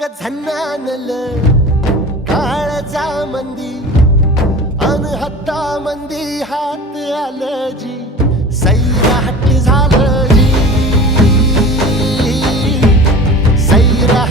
ग झन्नानल काळजा मंदी अन हत्ता मंदी हात आलं जी सैरा हट्ट झालं जी सैरा